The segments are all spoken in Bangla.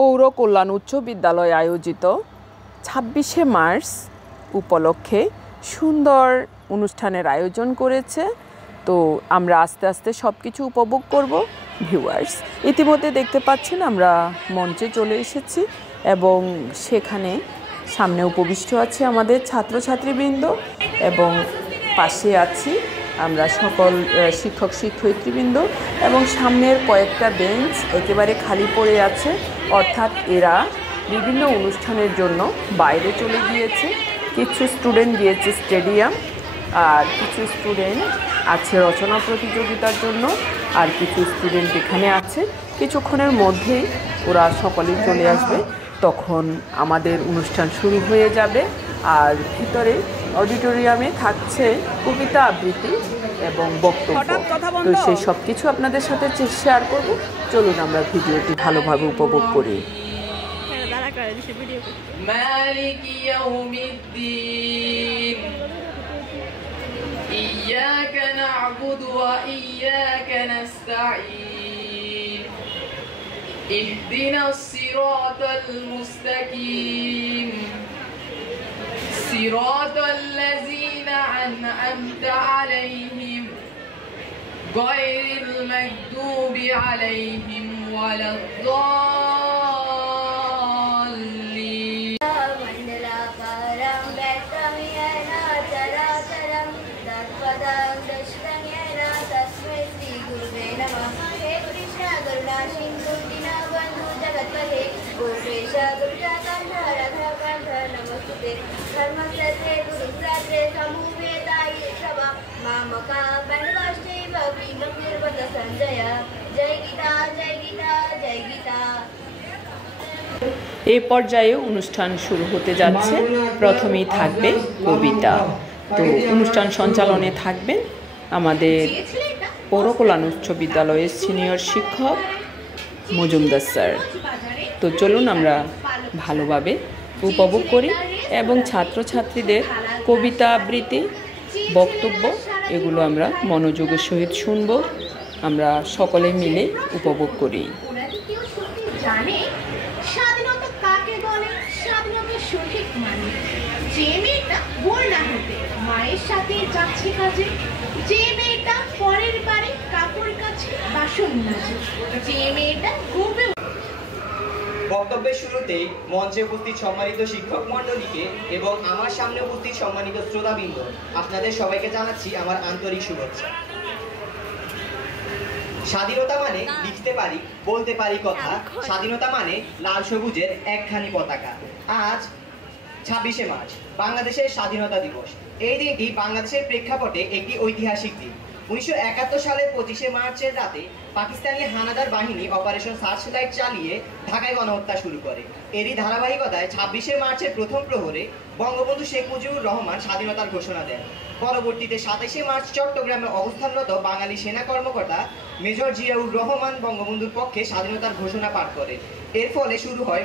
পৌর কল্যাণ উচ্চ বিদ্যালয় আয়োজিত ২৬শে মার্চ উপলক্ষে সুন্দর অনুষ্ঠানের আয়োজন করেছে। তো আমরা আস্তে আস্তে সব কিছু উপভোগ করব। ভিউয়ার্স, ইতিমধ্যে দেখতে পাচ্ছেন আমরা মঞ্চে চলে এসেছি এবং সেখানে সামনে উপবিষ্ট আছে আমাদের ছাত্রছাত্রীবৃন্দ এবং পাশে আছি আমরা সকল শিক্ষক শিক্ষয়িত্রীবৃন্দ এবং সামনের কয়েকটা বেঞ্চ একেবারে খালি পড়ে আছে, অর্থাৎ এরা বিভিন্ন অনুষ্ঠানের জন্য বাইরে চলে গিয়েছে। কিছু স্টুডেন্ট গিয়েছে স্টেডিয়াম, আর কিছু স্টুডেন্ট আছে রচনা প্রতিযোগিতার জন্য, আর কিছু স্টুডেন্ট এখানে আছে। কিছুক্ষণের মধ্যেই ওরা সকলেই চলে আসবে, তখন আমাদের অনুষ্ঠান শুরু হয়ে যাবে। আর ভিতরে অডিটোরিয়ামে থাকছে কবিতা আবৃত্তি এবং বক্তব্য। তো সেই সব কিছু আপনাদের সাথে শেয়ার করব। চলুন আমরা ভিডিওটি ভালোভাবে উপভোগ করি। مالك يوم الدين إياك نعبد وإياك نستعين اهدنا الصراط المستقيم صراط الذين أنعمت عليهم غير المغضوب عليهم ولا الضالين এই পর্যায়ে অনুষ্ঠান শুরু হতে যাচ্ছে। প্রথমেই থাকবে কবিতা। তো অনুষ্ঠান সঞ্চালনে থাকবেন আমাদের পৌর কল্যাণ উচ্চ বিদ্যালয়ের সিনিয়র শিক্ষক মজুমদার স্যার। তো চলুন আমরা ভালোভাবে উপভোগ করি এবং ছাত্রছাত্রীদের কবিতা আবৃত্তি বক্তব্য এগুলো আমরা মনোযোগের সহিত শুনব। আমরা সকলে মিলে উপভোগ করি। স্বাধীনতা কাকে বলে? স্বাধীনতার সঠিক মানে যে মেয়েটা ভোর না হতে মায়ের সাথে যাচ্ছে কাজে, যে মেয়েটা পরের বাড়ি কাপড় কাছে বাসন মাজে, যে মেয়েটা ঘুমে। বক্তব্যের শুরুতেই মঞ্চে উপস্থিত সম্মানিত শিক্ষক মণ্ডলীকে এবং আমার সামনে উপস্থিত সম্মানিত শ্রোতাবৃন্দ, আপনাদের সবাইকে জানাচ্ছি আমার আন্তরিক শুভেচ্ছা। স্বাধীনতা মানে লিখতে পারি, বলতে পারি কথা। স্বাধীনতা মানে লাল সবুজের একখানি পতাকা। আজ ২৬শে মার্চ বাংলাদেশের স্বাধীনতা দিবস। এই দিনটি বাংলাদেশের প্রেক্ষাপটে একটি ঐতিহাসিক দিন। ১৯৭১ সালের ২৫শে মার্চের রাতে পাকিস্তানি হানাদার বাহিনী অপারেশন সার্চলাইট চালিয়ে ঢাকায় গণহত্যা শুরু করে। এরই ধারাবাহিকতায় ২৬শে মার্চের প্রথম প্রহরে বঙ্গবন্ধু শেখ মুজিবুর রহমান স্বাধীনতার ঘোষণা দেন। পরবর্তীতে ২৭শে মার্চ চট্টগ্রামে অবস্থানরত বাঙালি সেনা কর্মকর্তা মেজর জিয়াউর রহমান বঙ্গবন্ধুর পক্ষে স্বাধীনতার ঘোষণা পাঠ করেন। এর ফলে শুরু হয়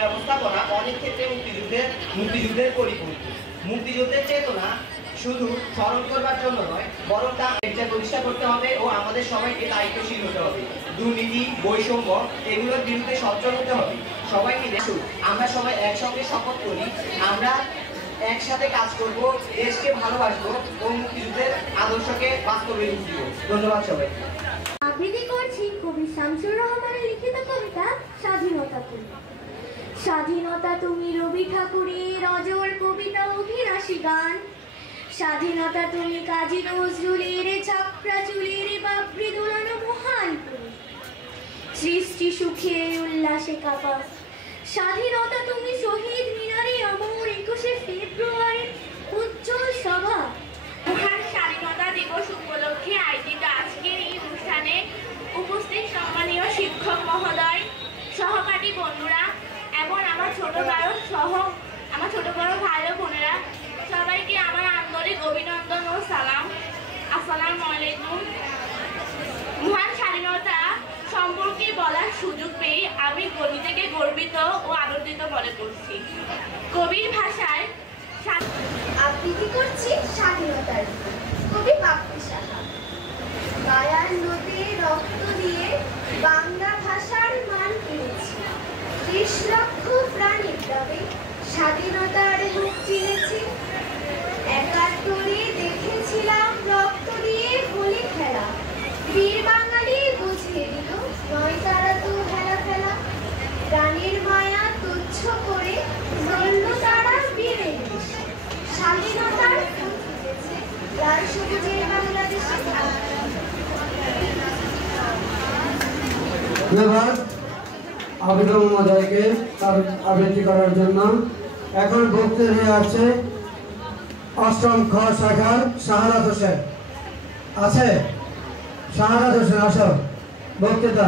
ব্যবস্থাপনা অনেক ক্ষেত্রে মুক্তিযুদ্ধের পরিপন্থী। মুক্তিযুদ্ধের চেতনা শুধু স্মরণ করবার জন্য নয়, বরং তা প্রতিষ্ঠা করতে হবে ও আমাদের সবাইকে দায়িত্বশীল হতে হবে। দুর্নীতি, বৈষম্য এগুলোর বিরুদ্ধে সচেতন হতে হবে। সবাই মিলে আমরা সবাই একসঙ্গে শপথ করি, আমরা একসাথে কাজ করব, দেশকে ভালোবাসবো ও মুক্তিযুদ্ধের আদর্শকে বাস্তবে রূপ দিব। ধন্যবাদ সবাই। আবৃত্তি করছি কবি শামসুর রহমানের লিখিত কবিতা স্বাধীনতা তুমি। স্বাধীনতা তুমি রবি ঠাকুরের অজর কবিতা অভিলাষী গান। স্বাধীনতা তুমি কাজী নজরুলের চাপড়া চুলের বাবরি দোলানো মহান কবি। সৃষ্টি সুখে উল্লাসে কাপা। স্বাধীনতা তুমি শহীদ মিনারে অমর ২১শে ফেব্রুয়ারির উজ্জ্বল সভা। মহান স্বাধীনতা দিবস উপলক্ষে আয়োজিত আজকের এই অনুষ্ঠানে উপস্থিত সম্মানীয় শিক্ষক মহোদয়, সহপাঠী বন্ধুরা এবং আমার ছোট বড় ভাই ও বোনেরা, সবাইকে আমার আন্তরিক অভিনন্দন ও সালাম। আসসালামু আলাইকুম। মহান স্বাধীনতা সম্পর্কে বলার সুযোগ পেয়ে আমি নিজেকে গর্বিত ও আনন্দিত মনে করছি। কবির ভাষায় আবৃত্তি করছি স্বাধীনতার কবি বাপ্পি সাহা। মায়ার নদী রক্ত দিয়ে বাংলা ভাষার মান পেয়েছি। 30 লক্ষ প্রাণীর দাবি স্বাধীনতার রূপ চিনেছি। 71 দেখেছিলাম রক্ত দিয়ে হোলি খেলা, বীর বাঙালি বুঝিয়ে দিল নয় তারা তো হেলা ফেলা। প্রাণীর মায়া তুচ্ছ করে চলল তারা বীরের দেশ, স্বাধীনতার ফুল ফুটেছে লাল সবুজের বাংলাদেশে। ধন্যবাদ আবিদুল মহোদয়কে আবৃত্তি করার জন্য। এখন বক্তব্য হয়ে আসছে অষ্টম খ শাখার শাহাদাত হোসেন। আছে শাহাদাত হোসেন, আসো বক্তৃতা।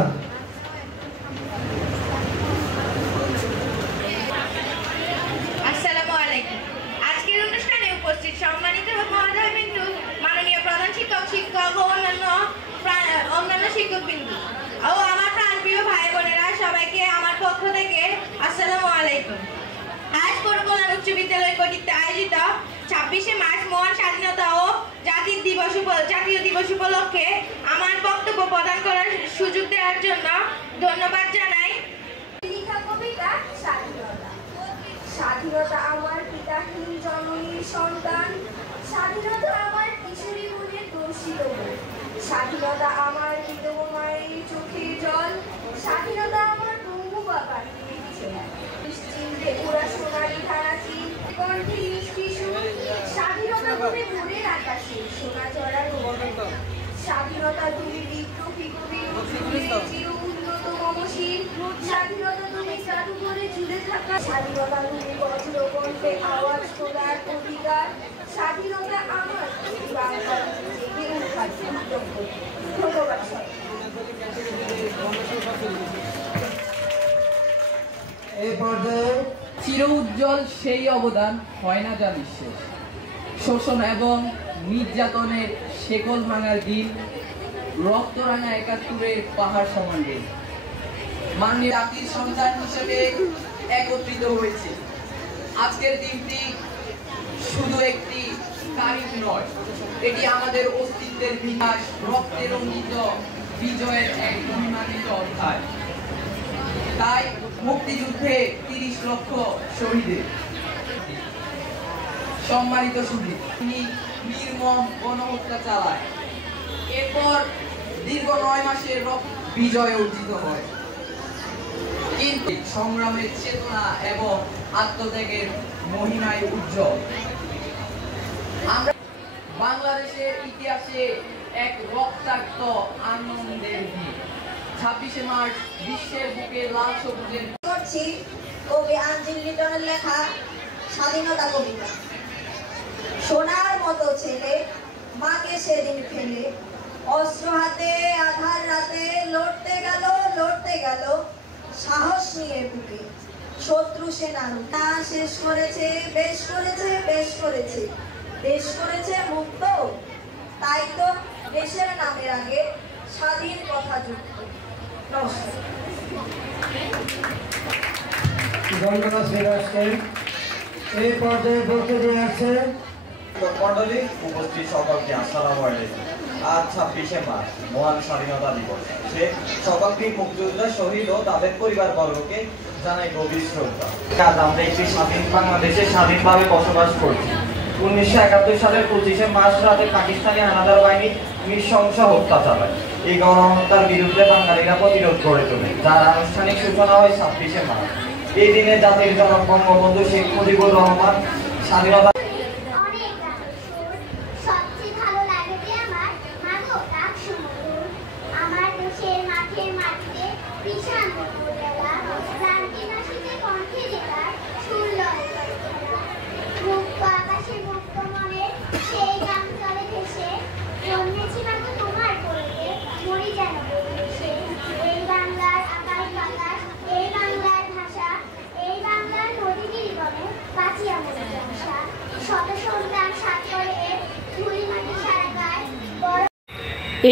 আসসালামু আলাইকুম। আজকের অনুষ্ঠানে উপস্থিত সম্মানিত মহোদয় বিন্দু, মাননীয় প্রধান শিক্ষক, শিক্ষক ও অন্যান্য শিক্ষকবৃন্দু ও আমার প্রাণপ্রিয় ভাই বোনেরা, সবাইকে আমার পক্ষ থেকে আসসালামু আলাইকুম। আজ করকলান উচ্চ বিদ্যালয় কর্তৃক আয়োজিত 26শে মার্চ মহান স্বাধীনতা ও জাতীয় দিবস উপলক্ষে আমার বক্তব্য প্রদান করার সুযোগ দেওয়ার জন্য ধন্যবাদ জানাই। লিখা কবিতা স্বাধীনতা। স্বাধীনতা আমার পিতাহীন জননীর সন্তান, স্বাধীনতা আমার কিশোরী মনের দর্শিত মন, স্বাধীনতা আমার বিধবা মায়ের চোখের জল, স্বাধীনতা আমার বঙ্গু বাবার নিশ্চিন্তে ওরা সোনালি ধারা চিন কণ্ঠে মিষ্টি সুর, স্বাধীনতা তুমি ভোরের আকাশে সোনা চড়ার বর্ণনা, স্বাধীনতা তুমি বিদ্রোহী কবি চির উন্নত মমশীল, স্বাধীনতা তুমি জাদু করে জুড়ে থাকা, স্বাধীনতা তুমি বজ্র কণ্ঠে আওয়াজ তোলার অধিকার, স্বাধীনতা আমার বাংলার জেগে ওঠার ধন্যবাদ। এই পর্যায়ে চির উজ্জ্বল সেই অবদান হয় না যা বিশ্বাস। শোষণ এবং নির্যাতনের শেকল ভাঙার দিন, রক্তরাঙা 71-এর পাহাড় সমান দিন। মাননীয় জাতির সন্তান হিসেবে একত্রিত হয়েছে। আজকের দিনটি শুধু একটি তারিখ নয়, এটি আমাদের অস্তিত্বের বিকাশ, রক্তে রঞ্জিত বিজয়ের এক মহিমান্বিত অধ্যায়। তাই মুক্তিযুদ্ধে 30 লক্ষ শহীদের সম্মানিত সুধী, তিনি নির্মম গণহত্যা চালায়। এরপর দীর্ঘ 9 মাসের বিজয় অর্জিত হয়, কিন্তু সংগ্রামের চেতনা এবং আত্মত্যাগের মহিমায় উজ্জ্বল। আমরা বাংলাদেশের ইতিহাসে এক রক্তাক্ত আনন্দের দিন 26শে মার্চ, বিশ্বের বুকে লাল সবুজের করছি কবি আঞ্জিল লিটনের লেখা স্বাধীনতা কবিতা। সোনার মতো ছেলে মাকে সেদিন ফেলে, অস্ত্র হাতে আধার রাতে লড়তে গেল সাহস নিয়ে বুকে, শত্রু সেনার তা শেষ করেছে, বেশ করেছে দেশ করেছে মুক্ত, তাই তো দেশের নামের আগে স্বাধীন কথা যুক্ত। নমস্কার। ধন্যবাদ শ্রীরাজকে। এই পর্যায়ে বক্তব্য আছে মণ্ডলী, উপস্থিত সকলকে আসসালামু আলাইকুম। আজ 26শে মার্চ মহান স্বাধীনতা দিবস। সে সকল বীর মুক্তিযোদ্ধা, শহীদ ও তাদের পরিবারবর্গকে জানাই গভীর শ্রদ্ধা। আজ আমরা একটি স্বাধীন বাংলাদেশে স্বাধীনভাবে বসবাস করছি। 1971 সালের 25শে মার্চ রাতে পাকিস্তানি হানাদার বাহিনী নৃশংস হত্যা চালায়। এই গণহত্যার বিরুদ্ধে বাঙালিরা প্রতিরোধ গড়ে তোলে, যার আনুষ্ঠানিক সূচনা হয় 26শে মার্চ। এই দিনে জাতির জনক বঙ্গবন্ধু শেখ মুজিবুর রহমান স্বাধীনতা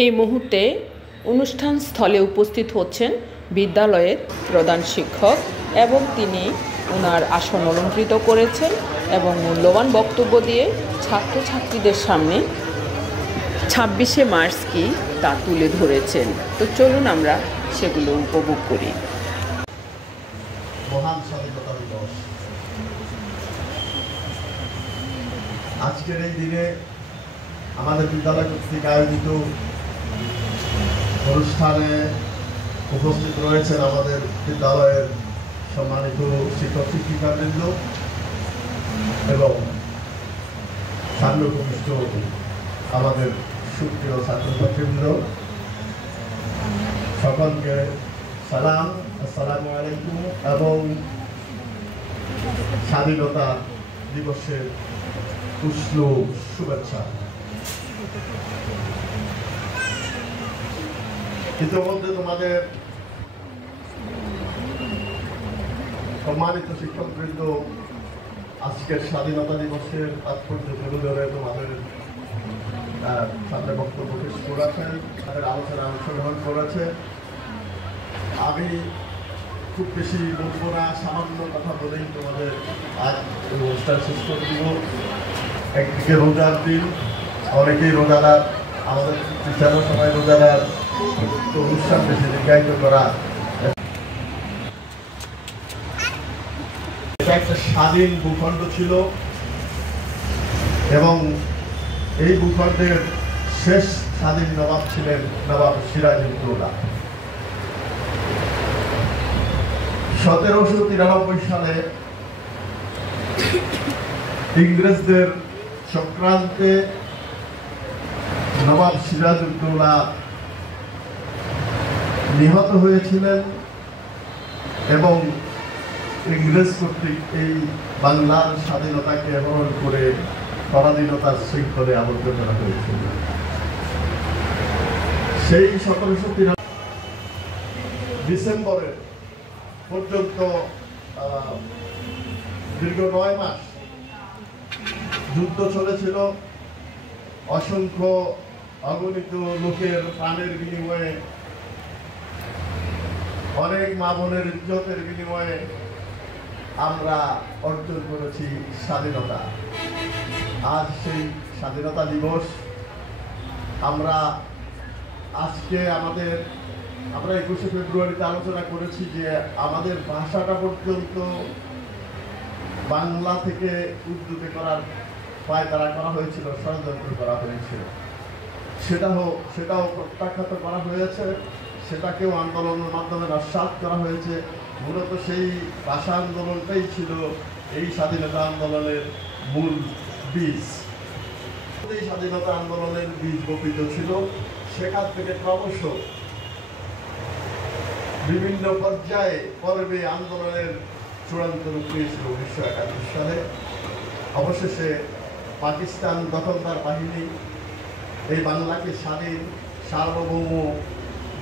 এই মুহূর্তে অনুষ্ঠান স্থলে উপস্থিত হচ্ছেন বিদ্যালয়ের প্রধান শিক্ষক এবং তিনি ওনার আসন অলঙ্কৃত করেছেন এবং মূল্যবান বক্তব্য দিয়ে ছাত্রছাত্রীদের সামনে 26শে মার্চ কি তা তুলে ধরেছেন। তো চলুন আমরা সেগুলো উপভোগ করি। মহান স্বাধীনতা দিবস। আজকের এই দিনে আমাদের বিদ্যালয় কর্তৃক আয়োজিত অনুষ্ঠানে উপস্থিত রয়েছেন আমাদের বিদ্যালয়ের সম্মানিত শিক্ষক শিক্ষিকাবৃন্দ এবং সান্ধ্যভূমিষ্ঠ আমাদের সুপ্রিয় ছাত্রছাত্রীবৃন্দ, সকলকে সালাম, আসসালামু আলাইকুম এবং স্বাধীনতা দিবসের উষ্ণ শুভেচ্ছা। ইতিমধ্যে তোমাদের সম্মানিত শিক্ষকবৃন্দ আজকের স্বাধীনতা দিবসের তাৎপর্য তুলে ধরে তোমাদের সামনে বক্তব্য পেশ করেছেন, তাদের আলোচনায় অংশগ্রহণ করেছে। আমি খুব বেশি বলবো না, সামান্য কথা বলেই তোমাদের আজ অনুষ্ঠান শেষ করে দিব। একদিকে রোজার দিন, অনেকেই রোজাদার, আমাদের টিচারও সবাই রোজাদার, তো অনুষ্ঠান বেশি দীর্ঘায়িত করা। এটা একটা স্বাধীন ভূখণ্ড ছিল এবং এই ভূখণ্ডের শেষ স্বাধীন নবাব ছিলেন নবাব সিরাজউদ্দৌলা। 1793 সালে ইংরেজদের চক্রান্তে নবাব সিরাজউদ্দৌলা নিহত হয়েছিলেন এবং ইংরেজ কর্তৃক এই বাংলার স্বাধীনতাকে হরণ করে পরাধীনতার শৃঙ্খলে আবদ্ধ করা হয়েছিল। সেই 1793 ডিসেম্বরের পর্যন্ত দীর্ঘ 9 মাস যুদ্ধ চলেছিল। অসংখ্য অগণিত লোকের প্রাণের বিনিময়ে, অনেক মা বোনের ইজ্জতের বিনিময়ে আমরা অর্জন করেছি স্বাধীনতা। আজ সেই স্বাধীনতা দিবস। আমরা আজকে আমরা 21শে ফেব্রুয়ারিতে আলোচনা করেছি যে আমাদের ভাষাটা পর্যন্ত বাংলা থেকে উর্দুতে করার পায়তারা করা হয়েছিল, ষড়যন্ত্র করা হয়েছিল। সেটাও প্রত্যাখ্যাত করা হয়েছে, সেটাকেও আন্দোলনের মাধ্যমে নস্যাৎ করা হয়েছে। মূলত সেই ভাষা আন্দোলনটাই ছিল এই স্বাধীনতা আন্দোলনের মূল বীজ। এই স্বাধীনতা আন্দোলনের বীজ বপিত ছিল। সেখান থেকে ক্রমশ বিভিন্ন পর্যায়ে পর্বে আন্দোলনের চূড়ান্ত রূপ পেয়েছিল 1971 সালে। অবশেষে পাকিস্তান দখলদার বাহিনী এই বাংলাকে স্বাধীন সার্বভৌম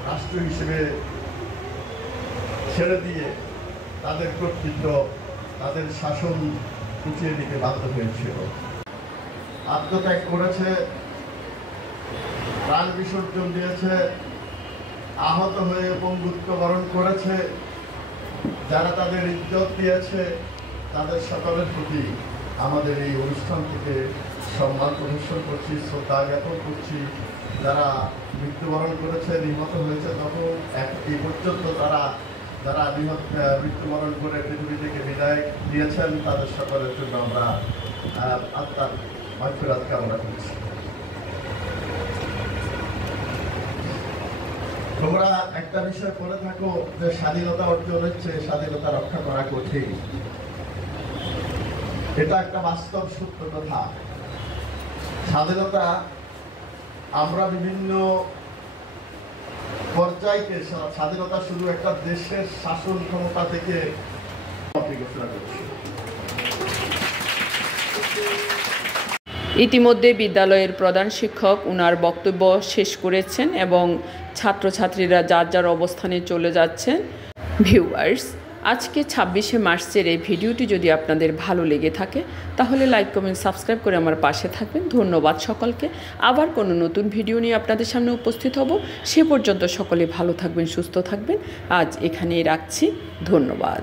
রাষ্ট্র হিসেবে ছেড়ে দিয়ে তাদের কর্তৃত্ব, তাদের শাসন উঠিয়ে দিতে বাধ্য হয়েছিল। আত্মত্যাগ করেছে, প্রাণ বিসর্জন দিয়েছে, আহত হয়ে পঙ্গুত্ব বরণ করেছে। যারা তাদের ইজ্জত দিয়েছে তাদের সকলের প্রতি আমাদের এই অনুষ্ঠান থেকে সম্মান প্রদর্শন করছি, শ্রদ্ধা জ্ঞাপন করছি। যারা মৃত্যুবরণ করেছে, নিহত হয়েছে, তখন এই পর্যন্ত যারা মৃত্যুবরণ করে পৃথিবী থেকে বিদায় দিয়েছেন, তাদের সকলের জন্য আমরা আত্মার মাগফিরাত কামনা করছি। তোমরা একটা বিষয় করে থাকো যে স্বাধীনতা অর্জন হচ্ছে, স্বাধীনতা রক্ষা করা কঠিন। এটা একটা বাস্তব সত্য কথা। স্বাধীনতা আমরা বিভিন্ন পর্যায়কে, স্বাধীনতা শুধু একটা দেশের শাসন ক্ষমতা থেকে ঘোষণা করছি। ইতিমধ্যে বিদ্যালয়ের প্রধান শিক্ষক ওনার বক্তব্য শেষ করেছেন এবং ছাত্রছাত্রীরা যার যার অবস্থানে চলে যাচ্ছেন। ভিউয়ার্স, আজকে 26শে মার্চের এই ভিডিওটি যদি আপনাদের ভালো লেগে থাকে তাহলে লাইক, কমেন্ট, সাবস্ক্রাইব করে আমার পাশে থাকবেন। ধন্যবাদ সকলকে। আবার কোনো নতুন ভিডিও নিয়ে আপনাদের সামনে উপস্থিত হব। সে পর্যন্ত সকলে ভালো থাকবেন, সুস্থ থাকবেন। আজ এখানেই রাখছি। ধন্যবাদ।